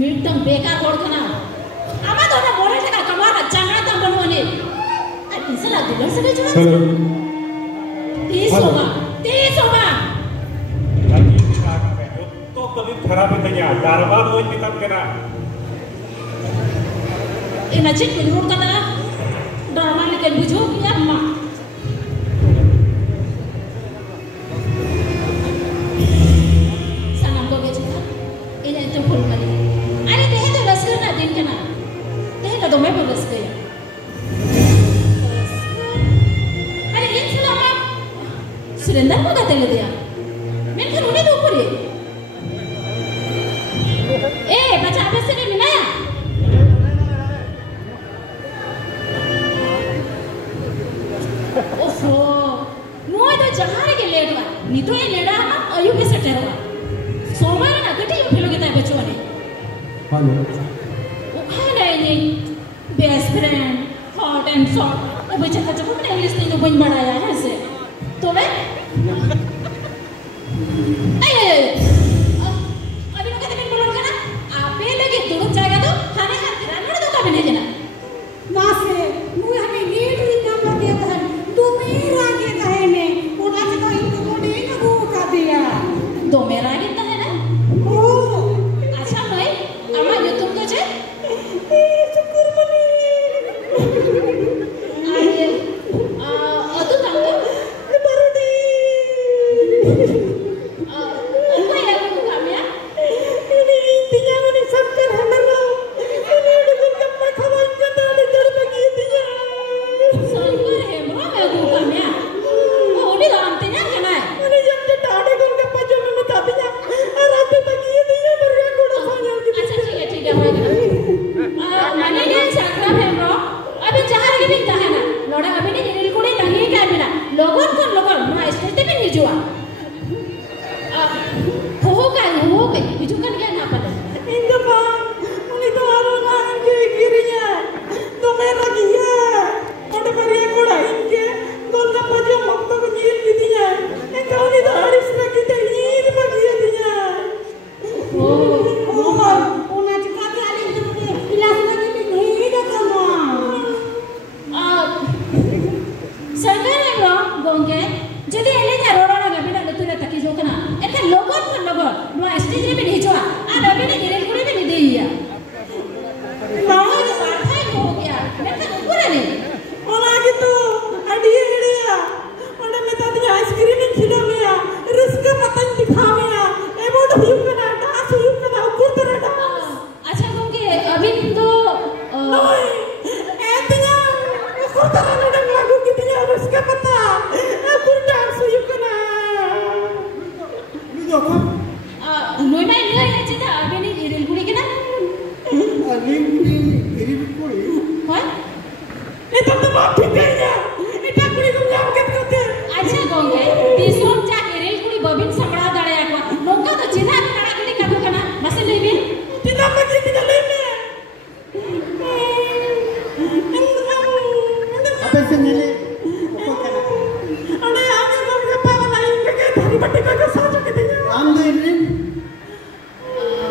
MITM बेकार होड़ कना आमा तो ना बोले टका कमार चांगड़ा तम बनवने अति सला दुलर से जुड़ा 30 होगा तो कभी खराब है तैया दरबार रोज निकल के ना इन अच्छे कुछ कना ड्रामा लेकर बुझो या माँ सनम को बेचता इन्हें तो फुल करी अरे देह तो लश्कर ना दिन के ना देह तो मैं भी लश्कर अरे इन सुना मैं सुरेंद्र को कहते ले दिया मैं फिर उन्हें तो ऊपर ए बच्चा अबे से नहीं मिला ओफो मोए तो जहारे के लेट हुआ नहीं तो ये लेड़ा हम अयु के सटर हुआ सोमवार ना कटी फिर लोग इतना बच्चों ने हेलो वो खाए नहीं best friend hot and soft वो बच्चा का जब मैंने इंग्लिश नहीं तो बन बढ़ाया है से तो मैं अभी लोग कहते हैं बोलो ना आप ये लगे दूर जाएगा तो खाने हाथ किराने तो कभी नहीं देना माँ से मुझे हमें नीड नहीं काम लगे था तो मेरा के कहे ने उड़ा के तो इनको को नहीं ना वो का दिया दो मेरा कितना है ना ओ अच्छा भाई अम्मा ये तुम तो जे शुक्र मनी आये अतु तंग बरुडी अम्मा यार को कामया ini intinya ini sampai hamil ini dengan kamu kawan kata ada jalan intinya संकर है बड़ा मैं को कामया वो उन्हीं लामते ना कहना है ini yang kita ada con kapan जो मैं बताती है रात तक ये नहीं मेरे को साया अच्छा ठीक है भाई मैंने ये संक्राम है ब्रो अभी जहाँ के भी कहा ना लोड़ा अभी नहीं जिन्हें कोड़े तंगी क्या मिला लोगों मैं स्थिति में नहीं जुआ हो गए बिजू kan क्या ना पता Indah bang, ini tuh orang kayak kirinya, tuh merah dia, ada varian kuda ini, golna pajak waktu kenyil gitunya, kau ini tuh harus lagi ini bagian dia. Oh, una juga kali itu ilas lagi ini dah kamu. सरकार है bro गोंगे जदि एले ना रोड़ा ना बिना लतुरे तकी जो कना एते लोगन नो स्टेज रे भी नहीं जोआ आ रवि ने गिरेल कुड़ी भी नहीं देइया ना ये बात है हो गया मैं तो ऊपर नहीं Orang gitu, adia dia, orang minta dia aiskrim ini cina mea, riska matan dikha mea, ebo dah yuk kena, dah yuk kena, ukur terada. अच्छा गोंगे अभी तो Oi, etinya, ukur terada dah lagu gitunya, riska mata, ukur dah yuk kena. ini apa नोई में नहीं है चिता अभी नहीं गिरेल कुड़ी के ना ini kuri होय Itu tuh bapak tiganya, itu kuli kumjam kete. अच्छा गोंगे तीसों जा गिरेल कुड़ी बबिन संगड़ा दाड़े आको नोका तो चिना भी नाड़ा गिरी काटो कना मसे नहीं भी Tidak lagi tidak leme. apa sih ini apa kan Ada yang agak kepala lain kayak tadi bati kagak saja katanya. anda ini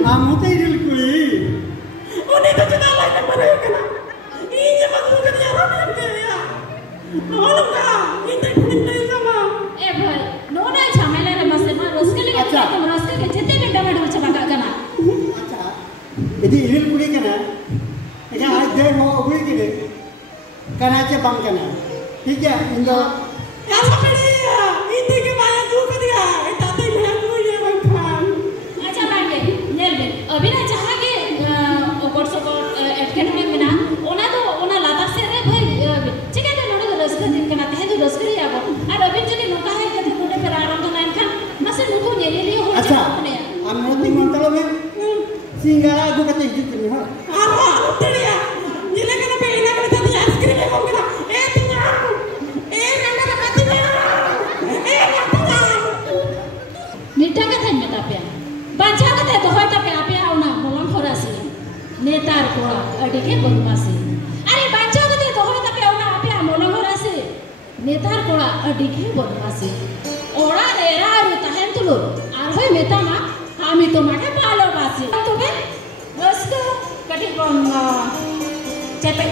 kamu tuh ini kuri Oh ini tuh cina lain yang mana kan? Ini maksud katanya orang yang kaya. Orang kah? Ini ini sama. भाई नोना झमेला रे मसे मां रसके लिए अच्छा। तुम रसके के जितने भी डबल डबल चबका कना अच्छा ini kuri kena ini ada mau kuri kene karena aja bang kena ठीक है इनको Ya sama dia. Ini ke banyak juga dia. Tapi dia tuh ya kan. अच्छा बांगे नेल दे अभी ना चाहा के ओकोट सोकोट एटकेन में मिना ओना लाता से रे भाई ठीक है नोडे रसके दिन कना ते तो रसके ही आगो और अभी जने नोका है के कोटे पर आराम तो नाइन खान मसे नुको नेले लिए हो अच्छा अपने हम नोटी मंत्रों में सिंगारा aku kata hidup ini ha Allah, itu dia. Gila kan apa ini kan tadi aiskrim yang mau kita. Tinggal. Nanda katanya. Katanya. निटा का था मेता पे बाजा का ते तो होय ता पे आपे आउना बोलन खरासी नेतार कोड़ा अडी के बदमाशी अरे बाजा का ते तो होय ता पे आउना आपे बोलन खरासी नेतार कोड़ा अडी के बदमाशी ओड़ा रेरा आरु तहन तुलो आर होय मेता मा हामी तो माटे पालो बासी तो बे बस kon cepet